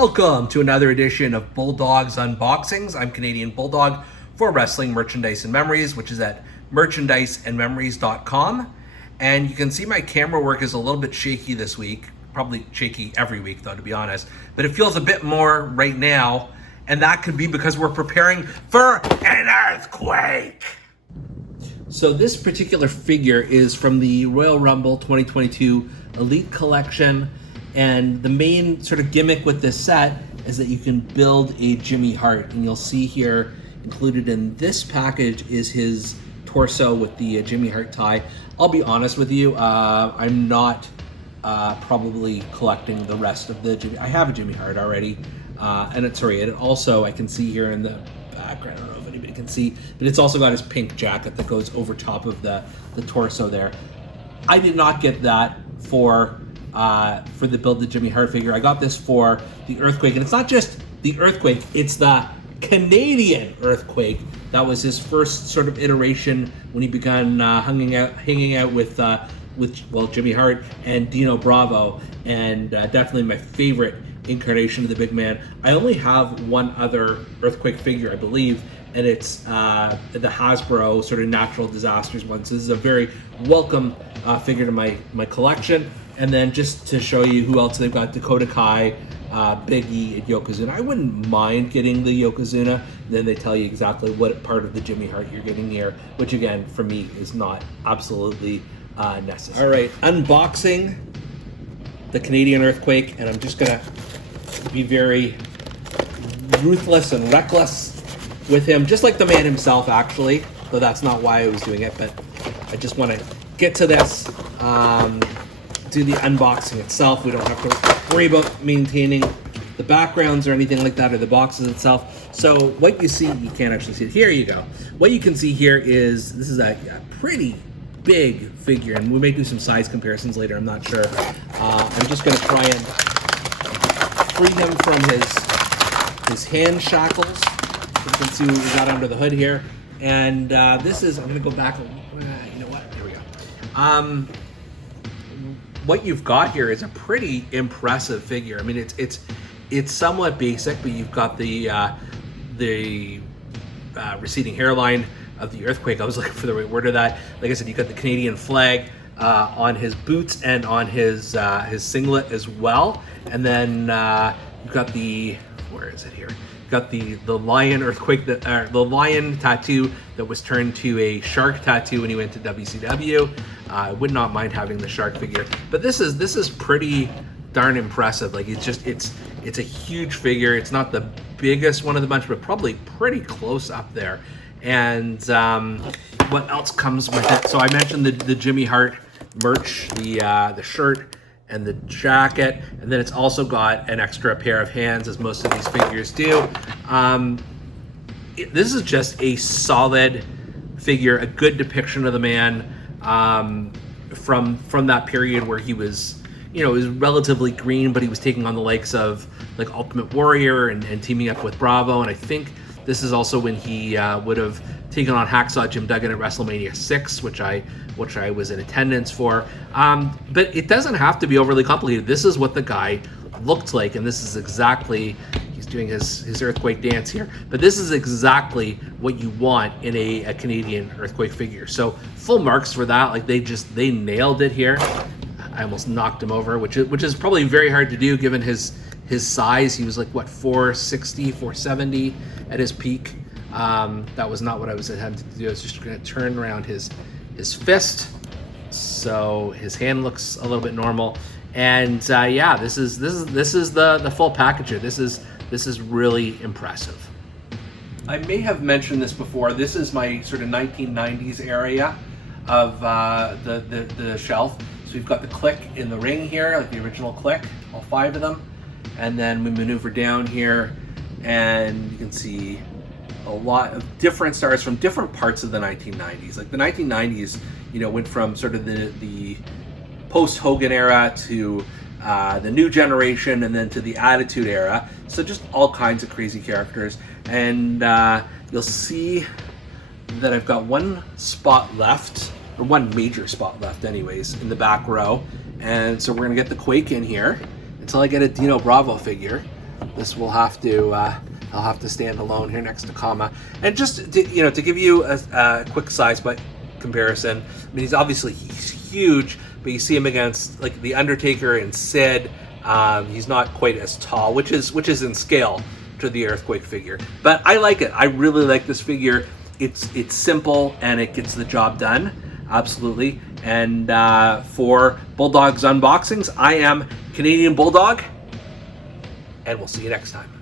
Welcome to another edition of Bulldog's Unboxings. I'm Canadian Bulldog for Wrestling Merchandise and Memories, which is at merchandiseandmemories.com. And you can see my camera work is a little bit shaky this week. Probably shaky every week, though, to be honest. But it feels a bit more right now, and that could be because we're preparing for an earthquake. So this particular figure is from the Royal Rumble 2022 Elite Collection. And the main sort of gimmick with this set is that you can build a Jimmy Hart. And you'll see here, included in this package is his torso with the Jimmy Hart tie. I'll be honest with you, I'm not probably collecting the rest of the Jimmy. I have a Jimmy Hart already. And it also, I can see here in the background, I don't know if anybody can see, but it's also got his pink jacket that goes over top of the torso there. I did not get that for the Build the Jimmy Hart figure. I got this for the Earthquake, and it's not just the Earthquake, it's the Canadian Earthquake. That was his first sort of iteration when he began hanging out with Jimmy Hart and Dino Bravo, and definitely my favorite incarnation of the big man. I only have one other Earthquake figure, I believe, and it's the Hasbro sort of natural disasters one. So this is a very welcome figure to my collection. And then just to show you who else they've got, Dakota Kai, Big E, and Yokozuna. I wouldn't mind getting the Yokozuna. Then they tell you exactly what part of the Jimmy Hart you're getting here, which again, for me, is not absolutely necessary. All right, unboxing the Canadian Earthquake, and I'm just gonna be very ruthless and reckless with him, just like the man himself, actually, though that's not why I was doing it, but I just want to get to this. Do the unboxing itself. We don't have to worry about maintaining the backgrounds or anything like that, or the boxes itself. So what you see, you can't actually see it. Here you go. What you can see here is, this is a pretty big figure, and we may do some size comparisons later, I'm not sure. I'm just going to try and free him from his hand shackles. You can see what we got under the hood here. And this is, I'm going to go back, you know what, here we go. What you've got here is a pretty impressive figure. I mean, it's somewhat basic, but you've got the receding hairline of the Earthquake. I was looking for the right word of that. Like I said, you got the Canadian flag on his boots and on his singlet as well. And then you've got the, where is it here? Got the lion Earthquake, the lion tattoo that was turned to a shark tattoo when he went to WCW. I would not mind having the shark figure, but this is pretty darn impressive. Like, it's a huge figure. It's not the biggest one of the bunch, but probably pretty close up there. And what else comes with it? So I mentioned the Jimmy Hart merch, the shirt and the jacket, and then it's also got an extra pair of hands, as most of these figures do. This is just a solid figure, a good depiction of the man from that period where he was, you know, he was relatively green, but he was taking on the likes of like Ultimate Warrior and teaming up with Bravo. And I think this is also when he would have taken on Hacksaw Jim Duggan at WrestleMania 6, which I was in attendance for. But it doesn't have to be overly complicated. This is what the guy looked like, and this is exactly, he's doing his Earthquake dance here, but this is exactly what you want in a Canadian Earthquake figure. So full marks for that. Like, they nailed it here. I almost knocked him over, which is probably very hard to do given his size. He was like, what, 460, 470 at his peak. That was not what I was attempting to do. I was just going to turn around his fist so his hand looks a little bit normal. And yeah, this is the full package here. This is really impressive. I may have mentioned this before. This is my sort of 1990s area of the shelf. So we've got the Click in the ring here, like the original Click, all 5 of them. And then we maneuver down here, and you can see a lot of different stars from different parts of the 1990s. Like the 1990s, you know, went from sort of the post-Hogan era to the New Generation, and then to the Attitude Era. So just all kinds of crazy characters. And you'll see that I've got one spot left, or one major spot left anyways, in the back row. And so we're gonna get the Quake in here until I get a Dino Bravo figure. this will have to I'll have to stand alone here next to Kama. And just to give you a quick size but comparison, I mean, he's huge, but you see him against like the Undertaker and Sid. He's not quite as tall, which is in scale to the Earthquake figure. But I like it. I really like this figure. It's simple and it gets the job done. Absolutely. And for Bulldog's unboxings, I am Canadian Bulldog, and we'll see you next time.